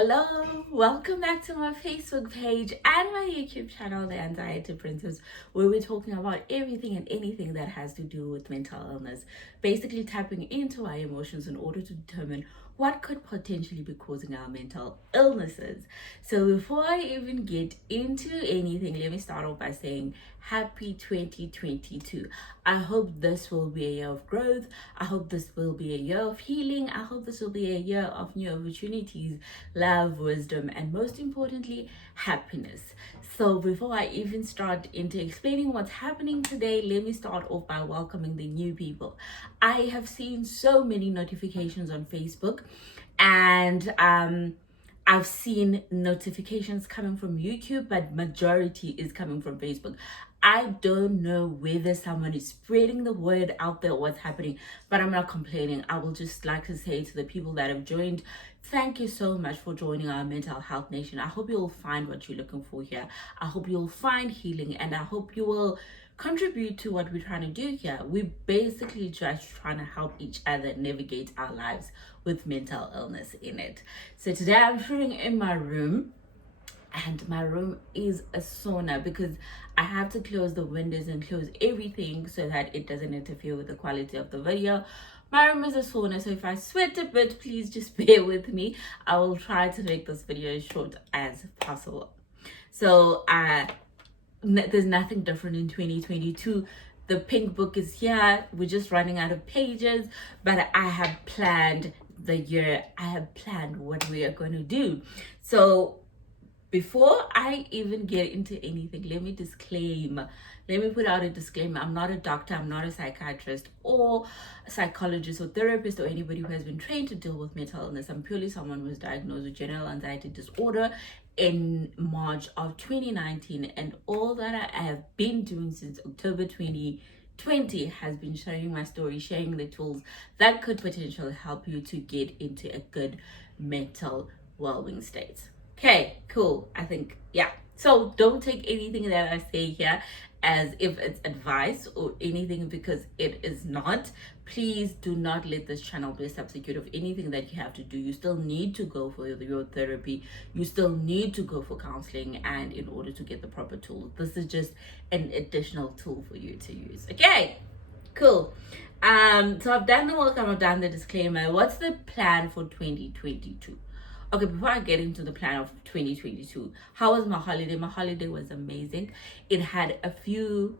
Hello, welcome back to my Facebook page and my YouTube channel, The Anxiety Princess, where we're talking about everything and anything that has to do with mental illness, basically tapping into our emotions in order to determine what could potentially be causing our mental illnesses. So before I even get into anything, let me start off by saying happy 2022. I hope this will be a year of growth. I hope this will be a year of healing. I hope this will be a year of new opportunities, love, wisdom, and most importantly, happiness. So before I even start into explaining what's happening today, let me start off by welcoming the new people. I have seen so many notifications on Facebook, and I've seen notifications coming from YouTube, but majority is coming from Facebook. I don't know whether someone is spreading the word out there, what's happening, but I'm not complaining. I will just like to say to the people that have joined, thank you so much for joining our Mental Health Nation. I hope you'll find what you're looking for here. I hope you'll find healing, and I hope you will contribute to what we're trying to do here. We're basically just trying to help each other navigate our lives with mental illness in it. So today I'm shooting in my room, and my room is a sauna because I have to close the windows and close everything so that it doesn't interfere with the quality of the video. My room is a sauna, so if I sweat a bit, please just bear with me. I will try to make this video as short as possible. So there's nothing different in 2022. The pink book is here. We're just running out of pages, but I have planned the year. I have planned what we are going to do. So before I even get into anything, let me put out a disclaimer. I'm not a doctor, I'm not a psychiatrist or a psychologist or therapist or anybody who has been trained to deal with mental illness. I'm purely someone who was diagnosed with general anxiety disorder in March of 2019, and all that I have been doing since October 2020 has been sharing my story, sharing the tools that could potentially help you to get into a good mental well-being state. Okay, cool. I think, yeah. So don't take anything that I say here as if it's advice or anything, because it is not. Please do not let this channel be a substitute of anything that you have to do. You still need to go for your therapy. You still need to go for counseling, and in order to get the proper tools. This is just an additional tool for you to use. Okay, cool. So I've done the welcome, I've done the disclaimer. What's the plan for 2022? Okay, before I get into the plan of 2022, how was my holiday? My holiday was amazing. It had a few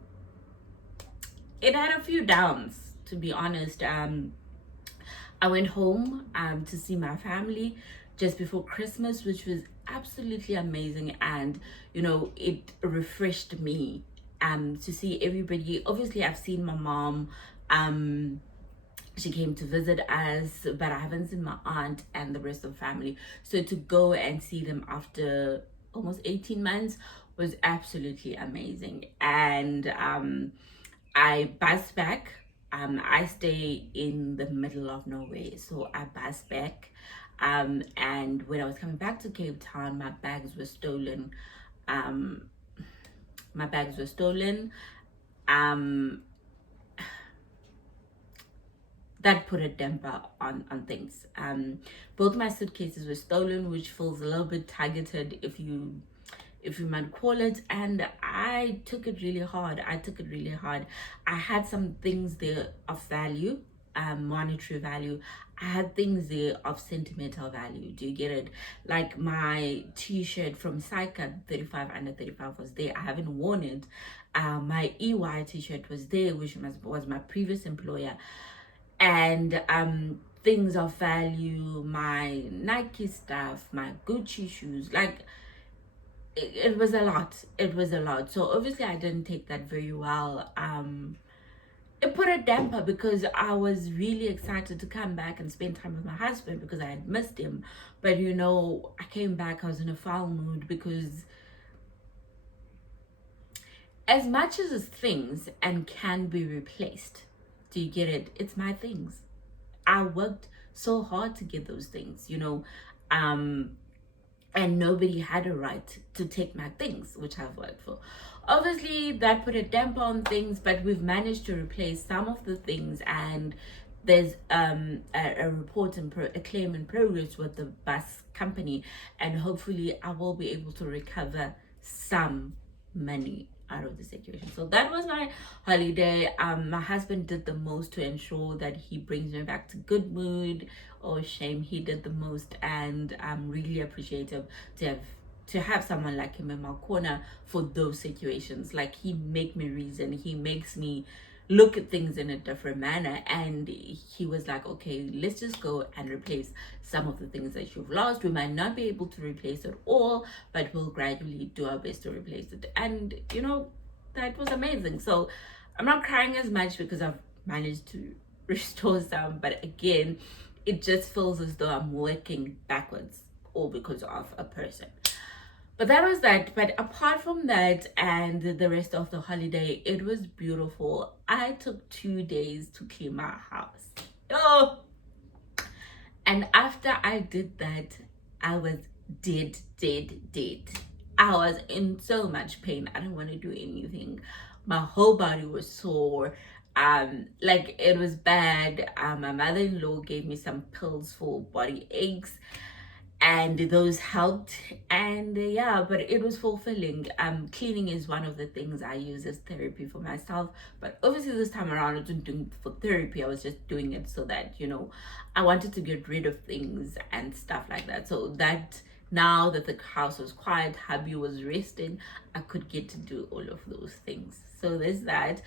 downs, to be honest. I went home to see my family just before Christmas, which was absolutely amazing, and it refreshed me to see everybody. Obviously, I've seen my mom. She came to visit us, but I haven't seen my aunt and the rest of the family. So to go and see them after almost 18 months was absolutely amazing. And I buzzed back. I stay in the middle of nowhere, so I buzzed back. And when I was coming back to Cape Town, my bags were stolen. That put a damper on things. Both my suitcases were stolen, which feels a little bit targeted, if you might call it, and I took it really hard. I had some things there of value, monetary value. I had things there of sentimental value. Do you get it? Like my t-shirt from Psycha 35 under 35 was there. I haven't worn it. My EY t-shirt was there, which was my previous employer. And things of value, my Nike stuff, my Gucci shoes, like it was a lot. So obviously I didn't take that very well. It put a damper because I was really excited to come back and spend time with my husband because I had missed him. But I came back, I was in a foul mood because as much as it's things and can be replaced, do you get it? It's my things. I worked so hard to get those things, and nobody had a right to take my things, which I've worked for. Obviously, that put a damper on things, but we've managed to replace some of the things, and there's a report and a claim in progress with the bus company, and hopefully I will be able to recover some money out of the situation. So that was my holiday. My husband did the most to ensure that he brings me back to good mood. Oh shame, he did the most, and I'm really appreciative to have someone like him in my corner for those situations. Like, he make me reason, he makes me look at things in a different manner, and he was like, okay, let's just go and replace some of the things that you've lost. We might not be able to replace it all, but we'll gradually do our best to replace it. And that was amazing. So I'm not crying as much because I've managed to restore some, but again, it just feels as though I'm working backwards, all because of a person. But that was that. But apart from that and the rest of the holiday, it was beautiful. I took 2 days to clean my house. Oh, and after I did that, I was dead. I was in so much pain. I didn't want to do anything. My whole body was sore. Like, it was bad. My mother-in-law gave me some pills for body aches, and those helped. And yeah, but it was fulfilling. Cleaning is one of the things I use as therapy for myself, but obviously this time around I wasn't doing it for therapy. I was just doing it so that I wanted to get rid of things and stuff like that, so that now that the house was quiet, hubby was resting, I could get to do all of those things. So there's that.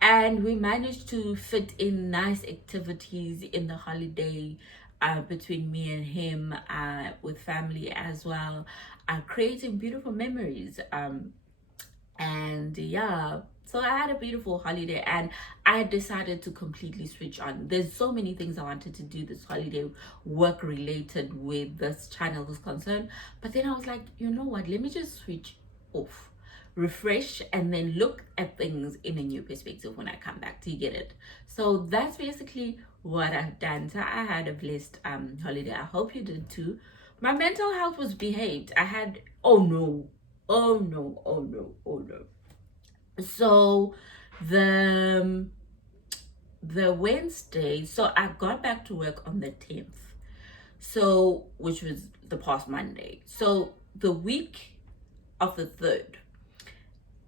And we managed to fit in nice activities in the holiday, between me and him, with family as well, creating beautiful memories. And yeah, so I had a beautiful holiday, and I decided to completely switch on. There's so many things I wanted to do this holiday, work related, with this channel was concerned, but then I was like, you know what, let me just switch off, refresh, and then look at things in a new perspective when I come back. To get it. So that's basically what I've done. So I had a blessed holiday. I hope you did too. My mental health was behaved. I had, oh no, so the Wednesday, so I got back to work on the 10th, so which was the past Monday. So the week of the 3rd,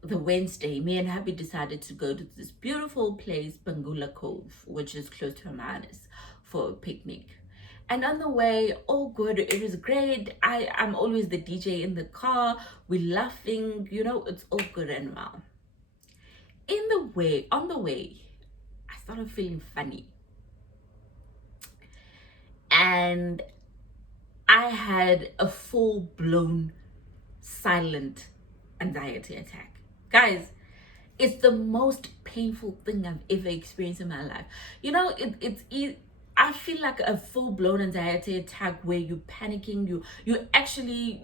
the Wednesday, me and Happy decided to go to this beautiful place, Bangula Cove, which is close to Hermanus, for a picnic. And on the way, all good, it was great. I'm always the DJ in the car, we're laughing, it's all good and well. On the way, I started feeling funny, and I had a full-blown silent anxiety attack. Guys, it's the most painful thing I've ever experienced in my life. I feel like a full-blown anxiety attack where you're panicking, you actually,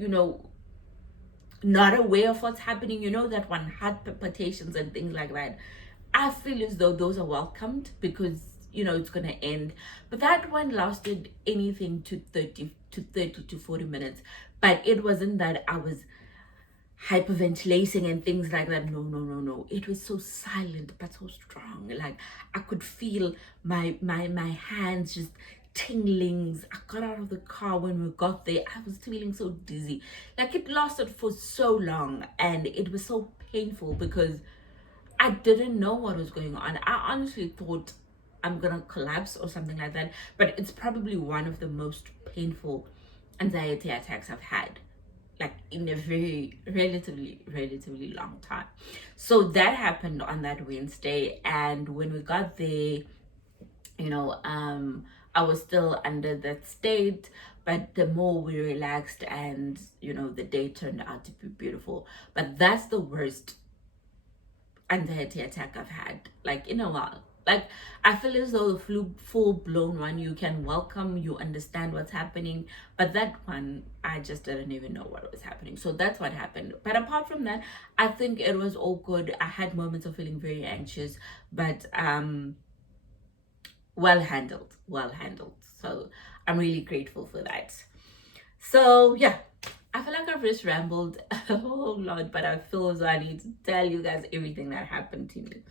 not aware of what's happening, that one, heart palpitations and things like that. I feel as though those are welcomed because it's gonna end. But that one lasted anything to 30 to 40 minutes. But it wasn't that I was hyperventilating and things like that. No, it was so silent but so strong. Like, I could feel my hands just tinglings. I got out of the car. When we got there, I was feeling so dizzy. Like, it lasted for so long, and it was so painful because I didn't know what was going on. I honestly thought I'm gonna collapse or something like that, but it's probably one of the most painful anxiety attacks I've had, like, in a very relatively long time. So that happened on that Wednesday, and when we got there, I was still under that state, but the more we relaxed, and the day turned out to be beautiful. But that's the worst anxiety attack I've had, like, in a while. Like, I feel as though the full-blown one, you can welcome, you understand what's happening, but that one, I just didn't even know what was happening. So that's what happened. But apart from that, I think it was all good. I had moments of feeling very anxious, but well handled. So I'm really grateful for that. So yeah, I feel like I've just rambled a whole lot, but I feel as though I need to tell you guys everything that happened to me.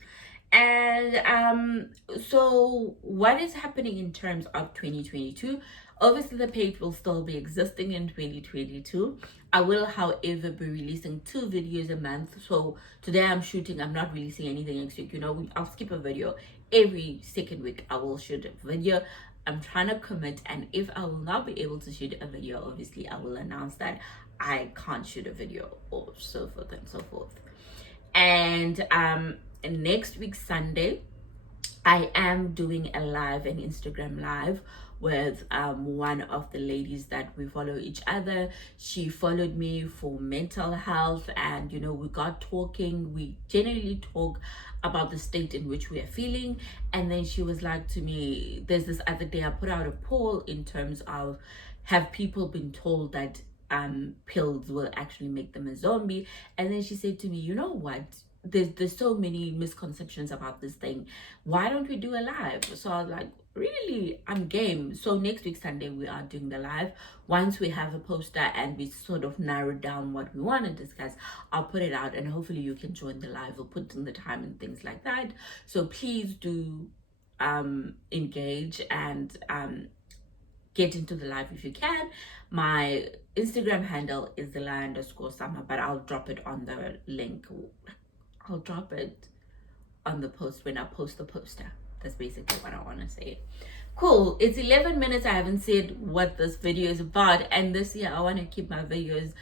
And so what is happening in terms of 2022? Obviously, the page will still be existing in 2022. I will, however, be releasing 2 videos a month. So today I'm shooting, I'm not releasing anything next week. I'll skip a video every second week. I will shoot a video. I'm trying to commit, and if I will not be able to shoot a video, obviously I will announce that I can't shoot a video, or so forth and so forth. And next week Sunday, I am doing a live, an Instagram live, with one of the ladies that we follow each other. She followed me for mental health, and we got talking. We generally talk about the state in which we are feeling. And then she was like to me, there's this other day I put out a poll in terms of, have people been told that pills will actually make them a zombie? And then she said to me, you know what, there's so many misconceptions about this thing. Why don't we do a live? So I was like, really, I'm game. So next week Sunday we are doing the live. Once we have a poster and we sort of narrow down what we want to discuss, I'll put it out, and hopefully you can join the live. We'll put in the time and things like that. So please do engage and get into the live if you can. My Instagram handle is Zila_summer, but I'll drop it on the link. I'll drop it on the post when I post the poster. That's basically what I want to say. Cool. It's 11 minutes. I haven't said what this video is about. And this year, I want to keep my videos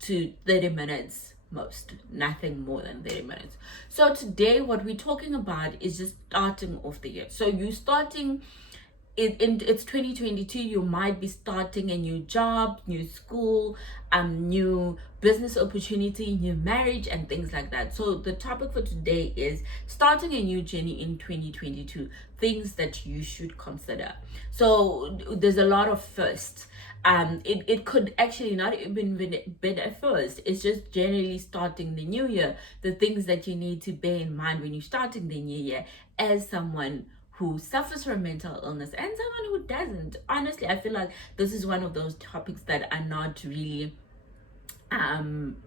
to 30 minutes most. Nothing more than 30 minutes. So today, what we're talking about is just starting off the year. So you're starting... it's 2022. You might be starting a new job, new school, new business opportunity, new marriage, and things like that. So the topic for today is starting a new journey in 2022, things that you should consider. So there's a lot of firsts. It could actually not even been a first. It's just generally starting the new year, the things that you need to bear in mind when you're starting the new year as someone who suffers from mental illness and someone who doesn't. Honestly, I feel like this is one of those topics that are not really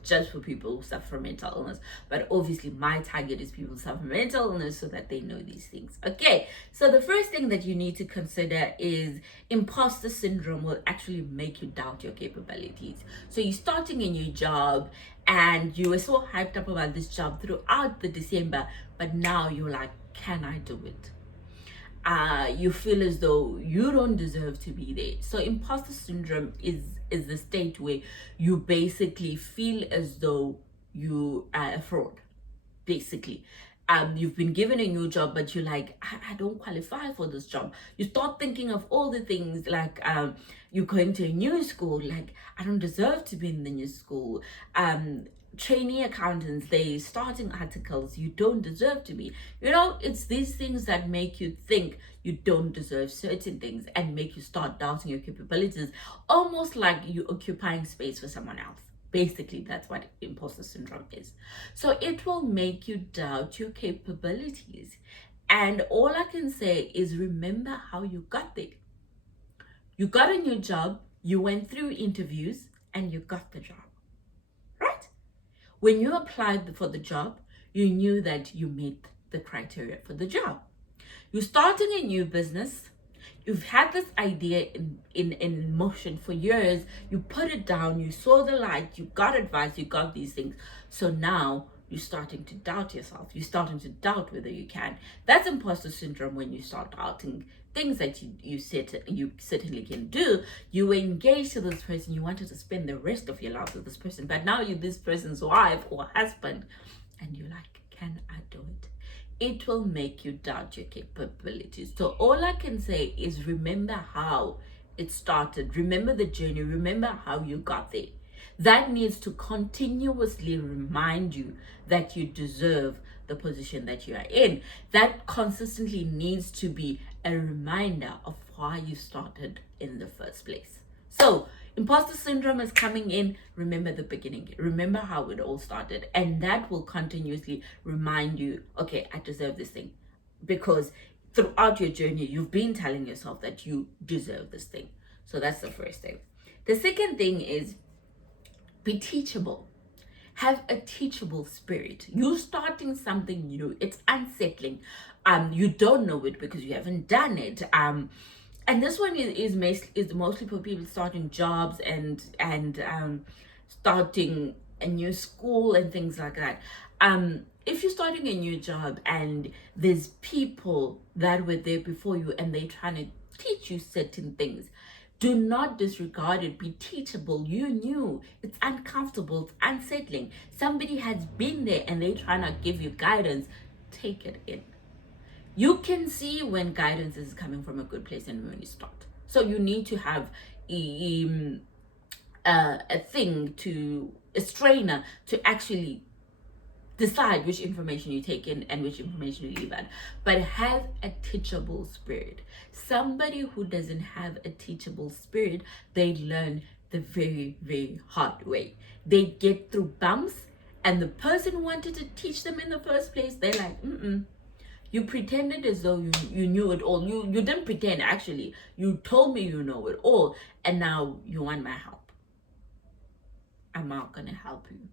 just for people who suffer from mental illness, but obviously my target is people who suffer from mental illness so that they know these things. Okay, so the first thing that you need to consider is imposter syndrome will actually make you doubt your capabilities. So you're starting a new job and you were so hyped up about this job throughout the December, but now you're like, can I do it? You feel as though you don't deserve to be there. So imposter syndrome is the state where you basically feel as though you are a fraud, basically. You've been given a new job, but you're like, I don't qualify for this job. You start thinking of all the things like you're going to a new school, like I don't deserve to be in the new school. Trainee accountants, they starting articles, you don't deserve to be. It's these things that make you think you don't deserve certain things and make you start doubting your capabilities, almost like you occupying space for someone else. Basically, that's what imposter syndrome is. So it will make you doubt your capabilities. And all I can say is remember how you got there. You got a new job, you went through interviews, and you got the job. Right? When you applied for the job, you knew that you met the criteria for the job. You're starting a new business. You've had this idea in motion for years. You put it down, you saw the light, you got advice, you got these things. So now you're starting to doubt yourself. You're starting to doubt whether you can. That's imposter syndrome when you start doubting things that you certainly can do. You were engaged to this person, you wanted to spend the rest of your life with this person, but now you're this person's wife or husband, and you're like, can I do it? It will make you doubt your capabilities. So all I can say is remember how it started. Remember the journey. Remember how you got there. That needs to continuously remind you that you deserve the position that you are in. That consistently needs to be a reminder of why you started in the first place. So imposter syndrome is coming in. Remember the beginning. Remember how it all started. And that will continuously remind you, okay, I deserve this thing. Because throughout your journey, you've been telling yourself that you deserve this thing. So that's the first thing. The second thing is be teachable. Have a teachable spirit. You're starting something new. It's unsettling. You don't know it because you haven't done it. And this one is mostly for people starting jobs and starting a new school and things like that. If you're starting a new job and there's people that were there before you and they're trying to teach you certain things, do not disregard it. Be teachable. You knew. It's uncomfortable. It's unsettling. Somebody has been there and they're trying to give you guidance. Take it in. You can see when guidance is coming from a good place and when you start. So you need to have a strainer to actually decide which information you take in and which information you leave out. But have a teachable spirit. Somebody who doesn't have a teachable spirit, they learn the very, very hard way. They get through bumps, and the person who wanted to teach them in the first place, they're like, you pretended as though you knew it all. You didn't pretend, actually. You told me you know it all, and now you want my help. I'm not gonna help you.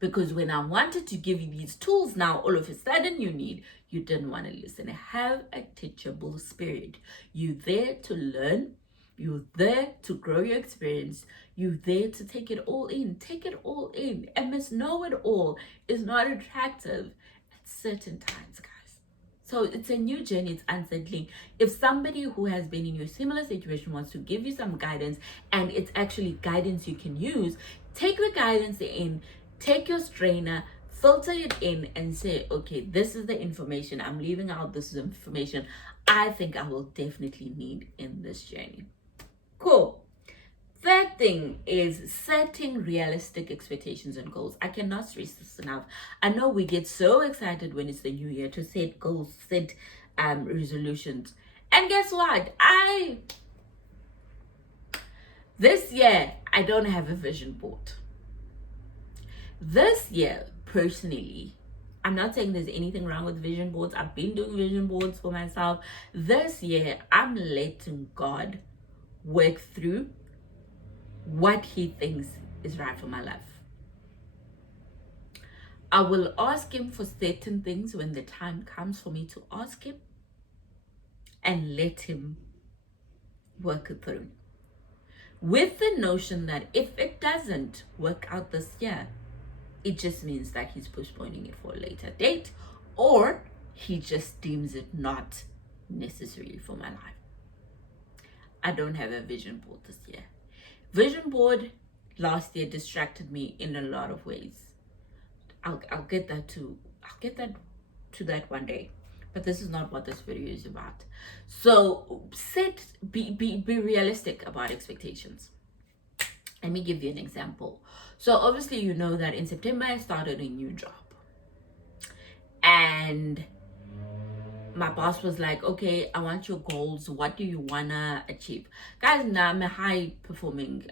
Because when I wanted to give you these tools now, all of a sudden you didn't want to listen. Have a teachable spirit. You're there to learn. You're there to grow your experience. You're there to take it all in. Take it all in. And must know it all is not attractive at certain times, guys. So it's a new journey. It's unsettling. If somebody who has been in your similar situation wants to give you some guidance, and it's actually guidance you can use, take the guidance in. Take your strainer, filter it in, and say, okay, this is the information I'm leaving out. This is information I think I will definitely need in this journey. Cool. Third thing is setting realistic expectations and goals. I cannot stress this enough. I know we get so excited when it's the new year to set goals, set resolutions. And guess what? This year, I don't have a vision board. This year, personally, I'm not saying there's anything wrong with vision boards. I've been doing vision boards for myself. This year, I'm letting God work through what He thinks is right for my life. I will ask Him for certain things when the time comes for me to ask Him, and let Him work it through. With the notion that if it doesn't work out this year, it just means that He's postponing it for a later date, or He just deems it not necessary for my life. I don't have a vision board this year. Vision board last year distracted me in a lot of ways. I'll get to that one day. But this is not what this video is about. So be realistic about expectations. Let me give you an example. So obviously you know that in September I started a new job. And my boss was like, okay, I want your goals. What do you want to achieve? Guys, now I'm a high performing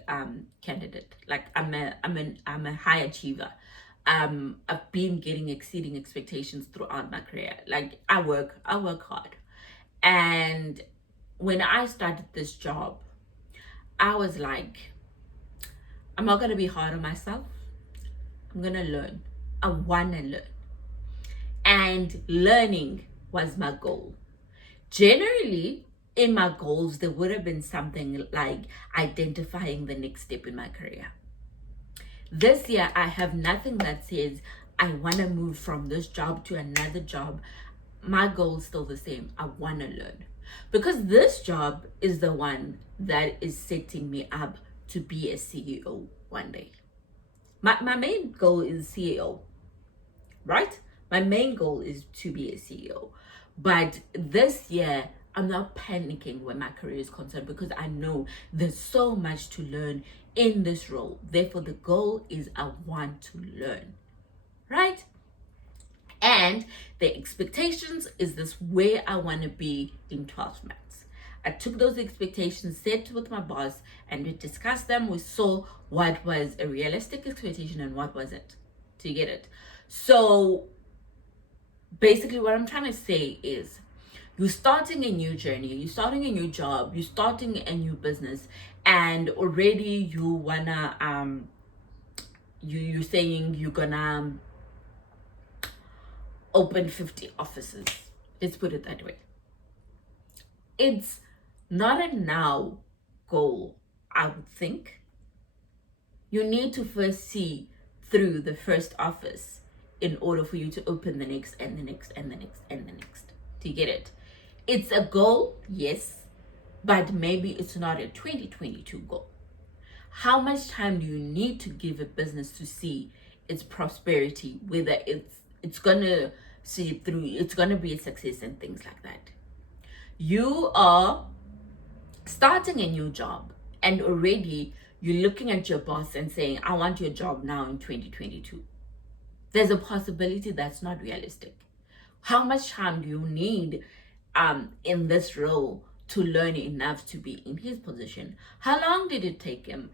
candidate. Like I'm a high achiever. I've been exceeding expectations throughout my career. Like I work hard. And when I started this job, I was like, I'm not going to be hard on myself. I'm going to learn. I want to learn. And learning was my goal. Generally, in my goals, there would have been something like identifying the next step in my career. This year, I have nothing that says I want to move from this job to another job. My goal is still the same. I want to learn. Because this job is the one that is setting me up to be a CEO one day. My main goal is CEO, right? My main goal is to be a CEO. But this year, I'm not panicking when my career is concerned because I know there's so much to learn in this role. Therefore, the goal is I want to learn, right? And the expectations is this where I want to be in 12 months. I took those expectations, set with my boss, and we discussed them. We saw what was a realistic expectation and what wasn't. Do you get it? So basically what I'm trying to say is you're starting a new journey, you're starting a new job, you're starting a new business, and already you wanna you're saying you're gonna open 50 offices. Let's put it that way. It's not a now goal, I would think. You need to first see through the first office in order for you to open the next and the next and the next and the next. Do you get it? It's a goal, yes, but maybe it's not a 2022 goal. How much time do you need to give a business to see its prosperity, whether it's gonna see it through, it's gonna be a success and things like that? You are starting a new job and already you're looking at your boss and saying, I want your job now in 2022. There's a possibility that's not realistic. How much time do you need in this role to learn enough to be in his position? How long did it take him?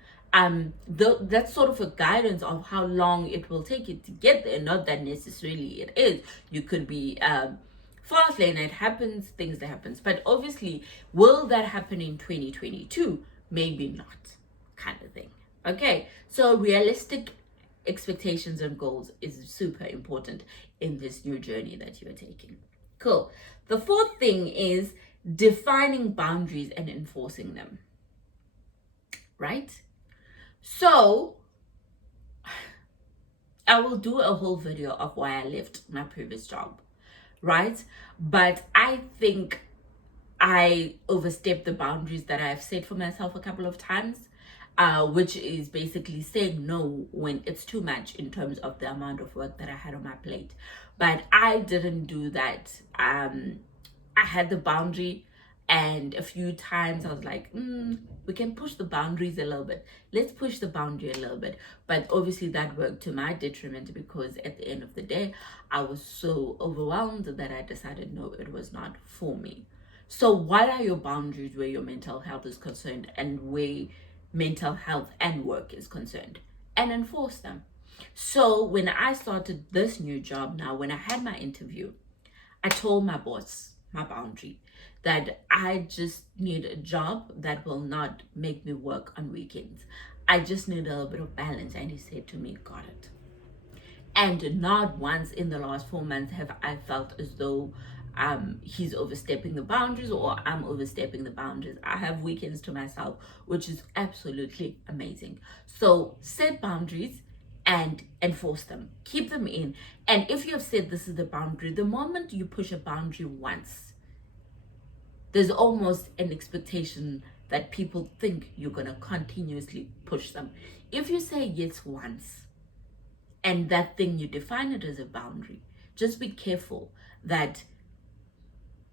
That's sort of a guidance of how long it will take you to get there. Not that necessarily it is. You could be fast lane, it happens, things that happens. But obviously, will that happen in 2022? Maybe not, kind of thing. Okay, so realistic expectations and goals is super important in this new journey that you are taking. Cool. The fourth thing is defining boundaries and enforcing them. Right? So I will do a whole video of why I left my previous job, right? But I think I overstepped the boundaries that I've set for myself a couple of times, which is basically saying no when it's too much in terms of the amount of work that I had on my plate. But I didn't do that. I had the boundary, and a few times I was like, we can push the boundaries a little bit. Let's push the boundary a little bit. But obviously that worked to my detriment, because at the end of the day, I was so overwhelmed that I decided no, it was not for me. So what are your boundaries where your mental health is concerned and where mental health and work is concerned? And enforce them. So when I started this new job now, when I had my interview, I told my boss, my boundary, that I just need a job that will not make me work on weekends. I just need a little bit of balance. And he said to me, got it. And not once in the last 4 months have I felt as though he's overstepping the boundaries or I'm overstepping the boundaries. I have weekends to myself, which is absolutely amazing. So set boundaries and enforce them. Keep them in. And if you have said this is the boundary, the moment you push a boundary once, there's almost an expectation that people think you're going to continuously push them. If you say yes once, and that thing you define it as a boundary, just be careful that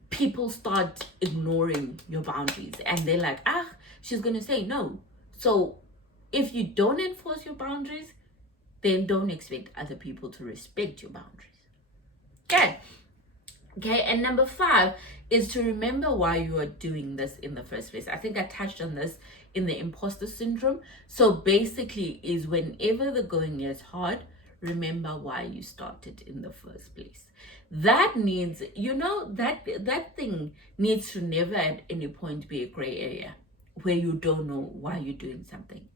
people start ignoring your boundaries and they're like, she's going to say no. So if you don't enforce your boundaries, then don't expect other people to respect your boundaries. Okay, and number 5 is to remember why you are doing this in the first place. I think I touched on this in the Imposter Syndrome. So basically is whenever the going is hard, remember why you started in the first place. That needs, that thing needs to never at any point be a gray area where you don't know why you're doing something.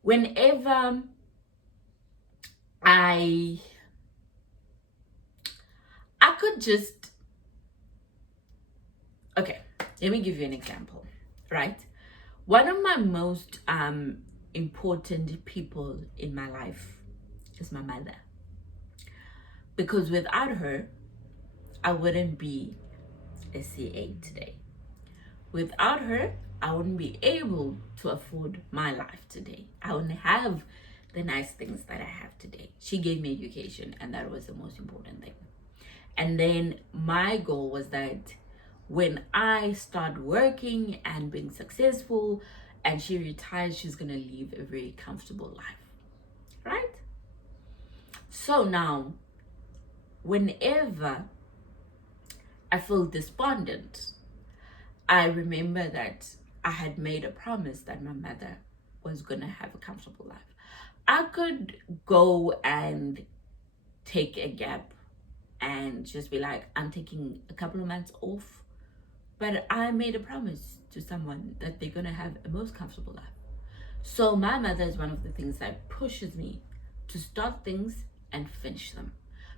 Whenever I could just, okay, let me give you an example, right? One of my most important people in my life is my mother. Because without her, I wouldn't be a CA today. Without her, I wouldn't be able to afford my life today. I wouldn't have the nice things that I have today. She gave me education, and that was the most important thing. And then my goal was that when I start working and being successful and she retires, she's going to live a very comfortable life, right? So now, whenever I feel despondent, I remember that I had made a promise that my mother was going to have a comfortable life. I could go and take a gap and just be like, I'm taking a couple of months off, but I made a promise to someone that they're going to have a most comfortable life. So my mother is one of the things that pushes me to start things and finish them,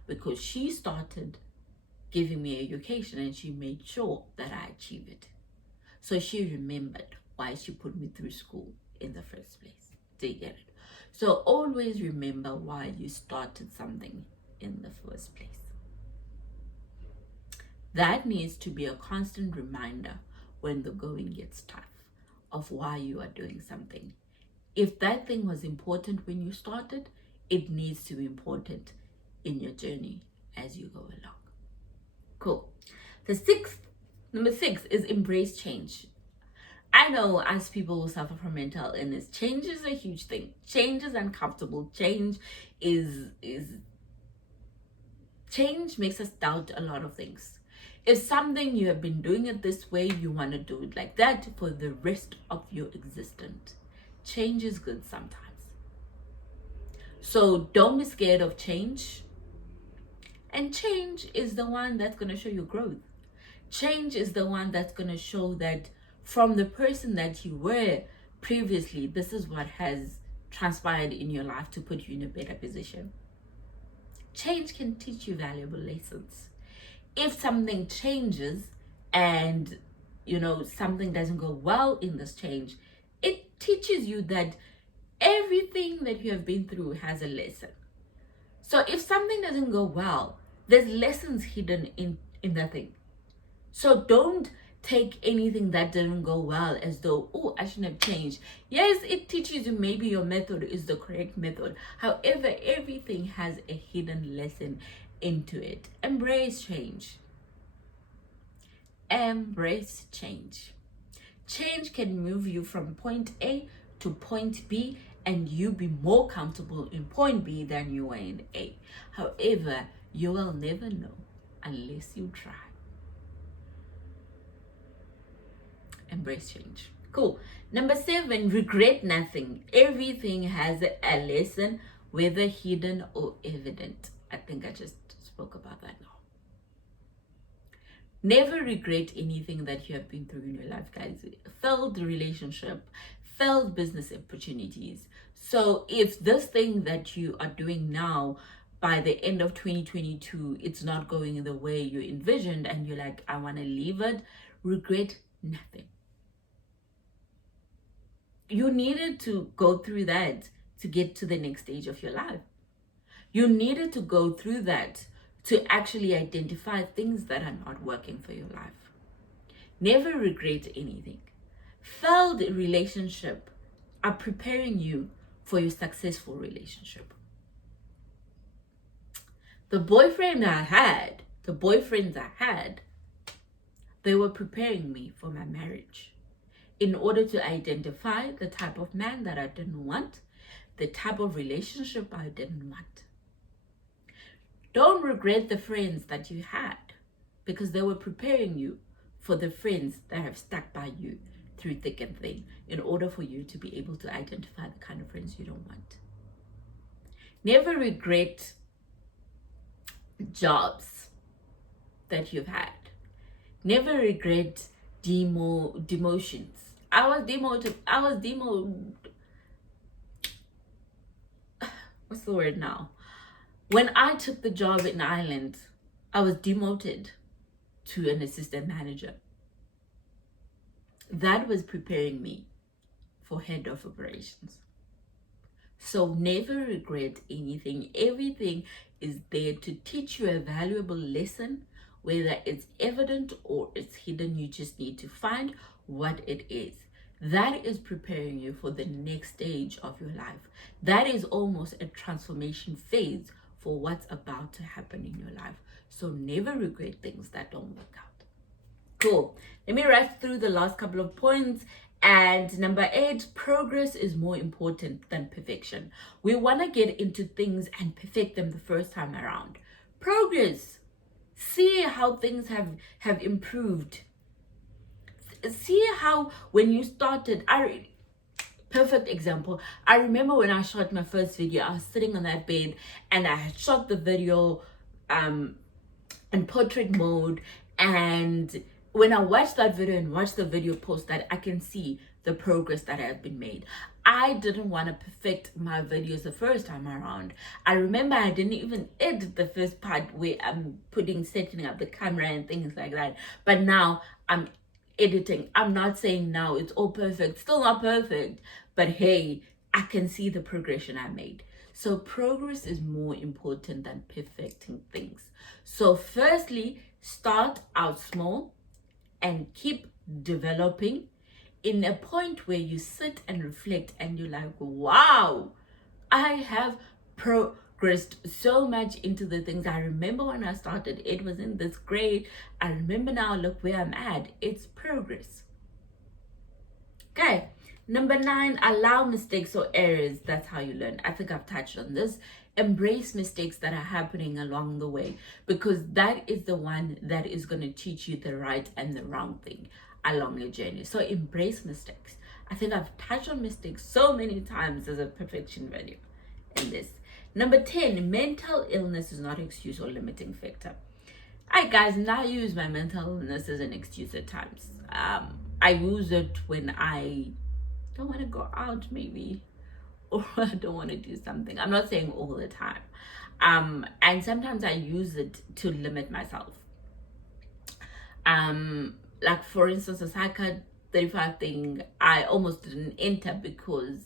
because she started giving me education and she made sure that I achieve it. So she remembered why she put me through school in the first place. Do you get it? So always remember why you started something in the first place. That needs to be a constant reminder when the going gets tough of why you are doing something. If that thing was important when you started, it needs to be important in your journey as you go along. Cool. Number six is embrace change. I know as people who suffer from mental illness, change is a huge thing. Change is uncomfortable. Change makes us doubt a lot of things. If something you have been doing it this way, you want to do it like that for the rest of your existence. Change is good sometimes. So don't be scared of change. And change is the one that's going to show you growth. Change is the one that's going to show that from the person that you were previously, this is what has transpired in your life to put you in a better position. Change can teach you valuable lessons. If something changes and something doesn't go well in this change, it teaches you that everything that you have been through has a lesson. So if something doesn't go well, there's lessons hidden in that thing. So don't take anything that didn't go well as though, oh, I shouldn't have changed. Yes, it teaches you maybe your method is the correct method. However, everything has a hidden lesson into it. Embrace change. Embrace change. Change can move you from point A to point B, and you be more comfortable in point B than you are in A. However, you will never know unless you try. Embrace change. Cool. Number 7, regret nothing. Everything has a lesson, whether hidden or evident. I think I just spoke about that now. Never regret anything that you have been through in your life, guys. Failed relationship, failed business opportunities. So if this thing that you are doing now, by the end of 2022, it's not going the way you envisioned and you're like, I want to leave it, regret nothing. You needed to go through that to get to the next stage of your life. You needed to go through that to actually identify things that are not working for your life. Never regret anything. Failed relationship are preparing you for your successful relationship. The boyfriends I had, they were preparing me for my marriage in order to identify the type of man that I didn't want, the type of relationship I didn't want. Don't regret the friends that you had, because they were preparing you for the friends that have stuck by you through thick and thin in order for you to be able to identify the kind of friends you don't want. Never regret jobs that you've had. Never regret demotions. I was demoted. What's the word now? When I took the job in Ireland, I was demoted to an assistant manager. That was preparing me for head of operations. So never regret anything. Everything is there to teach you a valuable lesson, whether it's evident or it's hidden. You just need to find what it is. That is preparing you for the next stage of your life. That is almost a transformation phase for what's about to happen in your life. So never regret things that don't work out. Cool. Let me rush through the last couple of points. And number 8, progress is more important than perfection. We want to get into things and perfect them the first time around. Progress. See how things have improved. See how when you started, perfect example. I remember when I shot my first video, I was sitting on that bed and I had shot the video in portrait mode, and when I watch that video and watch the video post, that I can see the progress that has been made. I didn't want to perfect my videos the first time around. I remember I didn't even edit the first part where I'm setting up the camera and things like that. But now I'm editing. I'm not saying now it's all perfect, still not perfect, but hey, I can see the progression I made. So progress is more important than perfecting things. So firstly, start out small and keep developing in a point where you sit and reflect and you're like, wow, I have progressed so much into the things. I remember when I started, it wasn't this great. I remember now, look where I'm at. It's progress. Okay. Number 9, allow mistakes or errors. That's how you learn. I think I've touched on this. Embrace mistakes that are happening along the way, because that is the one that is going to teach you the right and the wrong thing along your journey. So embrace mistakes. I think I've touched on mistakes so many times as a perfection video in this. Number 10, mental illness is not an excuse or limiting factor. Hi guys, now I use my mental illness as an excuse at times. I use it when I don't want to go out, maybe, or I don't want to do something. I'm not saying all the time. And sometimes I use it to limit myself. Like for instance, the Psycho 35 thing, I almost didn't enter because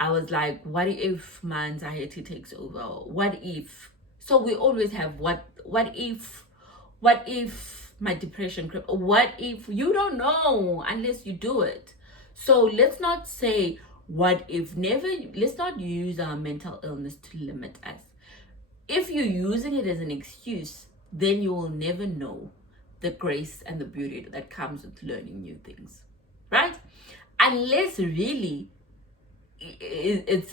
I was like, what if my anxiety takes over? What if? So we always have what if my depression crept? What if? You don't know unless you do it. So let's not say what if. Let's not use our mental illness to limit us. If you're using it as an excuse, then you will never know the grace and the beauty that comes with learning new things, right? Unless really it's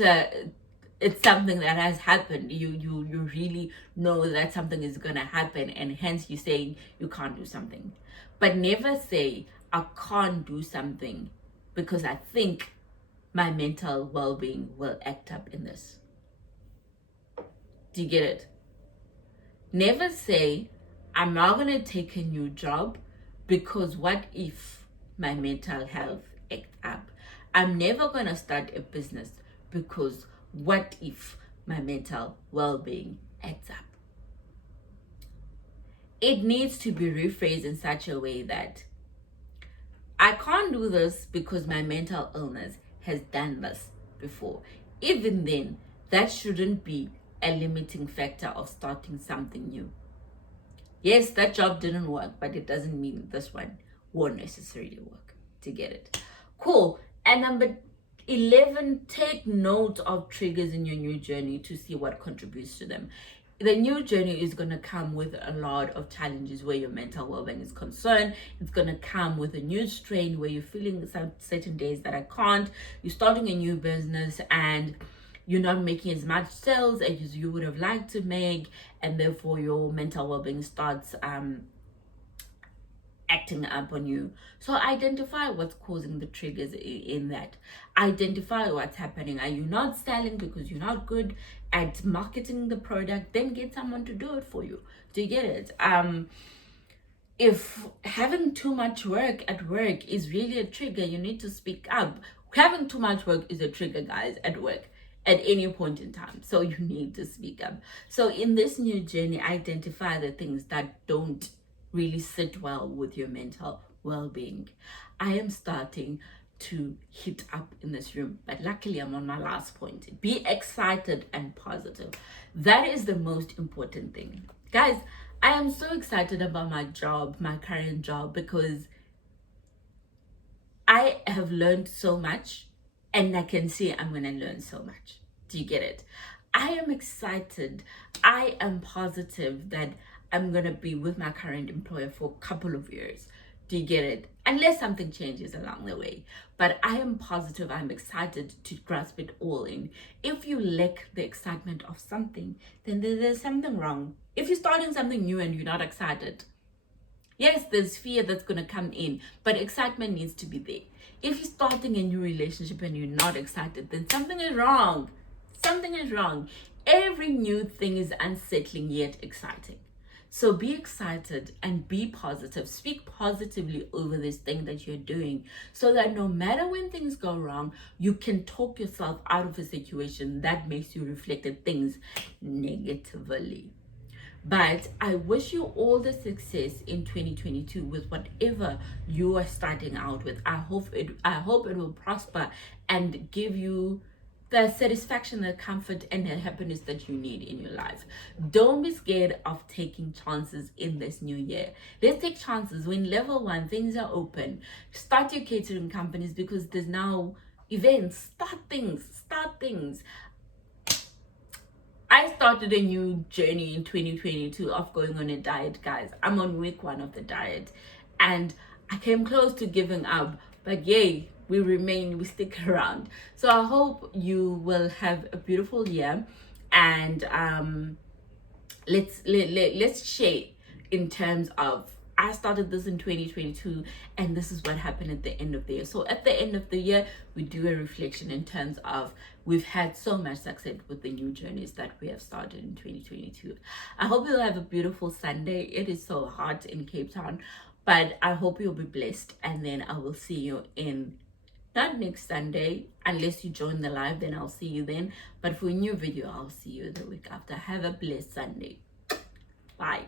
something that has happened. You really know that something is gonna happen, and hence you're saying you can't do something. But never say I can't do something because I think my mental well-being will act up in this. Do you get it? Never say I'm not gonna take a new job because what if my mental health acts up? I'm never gonna start a business because what if my mental well-being acts up? It needs to be rephrased in such a way that I can't do this because my mental illness has done this before. Even then, that shouldn't be a limiting factor of starting something new. Yes, that job didn't work, but it doesn't mean this one won't necessarily work. To get it? Cool. And number 11, take note of triggers in your new journey to see what contributes to them. The new journey is going to come with a lot of challenges where your mental well-being is concerned. It's going to come with a new strain where you're feeling some certain days that I can't. You're starting a new business and you're not making as much sales as you would have liked to make, and therefore your mental well-being starts acting up on you. So identify what's causing the triggers in that. Identify what's happening. Are you not selling because you're not good at marketing the product? Then get someone to do it for you. Do you get it? If having too much work at work is really a trigger, you need to speak up. Having too much work is a trigger, guys, at work at any point in time. So you need to speak up. So in this new journey, identify the things that don't really sit well with your mental well-being. I am starting to heat up in this room, but luckily I'm on my last point. Be excited and positive. That is the most important thing. Guys, I am so excited about my job, my current job, because I have learned so much and I can see I'm going to learn so much. Do you get it? I am excited. I am positive that I'm going to be with my current employer for a couple of years. Do you get it? Unless something changes along the way. But I am positive, I'm excited to grasp it all in. If you lack the excitement of something, then there's something wrong. If you're starting something new and you're not excited, yes, there's fear that's going to come in, but excitement needs to be there. If you're starting a new relationship and you're not excited, then something is wrong. Something is wrong. Every new thing is unsettling yet exciting. So be excited and be positive. Speak positively over this thing that you're doing so that no matter when things go wrong, you can talk yourself out of a situation that makes you reflect at things negatively. But I wish you all the success in 2022 with whatever you are starting out with. I hope it will prosper and give you the satisfaction, the comfort, and the happiness that you need in your life. Don't be scared of taking chances in this new year. Let's take chances. When level 1, things are open. Start your catering companies because there's now events. Start things. Start things. I started a new journey in 2022 of going on a diet, guys. I'm on week 1 of the diet and I came close to giving up, but yay, we stick around. So I hope you will have a beautiful year, and let's share in terms of, I started this in 2022 and this is what happened at the end of the year. So at the end of the year, we do a reflection in terms of we've had so much success with the new journeys that we have started in 2022. I hope you'll have a beautiful Sunday. It is so hot in Cape Town, but I hope you'll be blessed, and then I will see you in, not next Sunday, unless you join the live, then I'll see you then. But for a new video, I'll see you the week after. Have a blessed Sunday. Bye.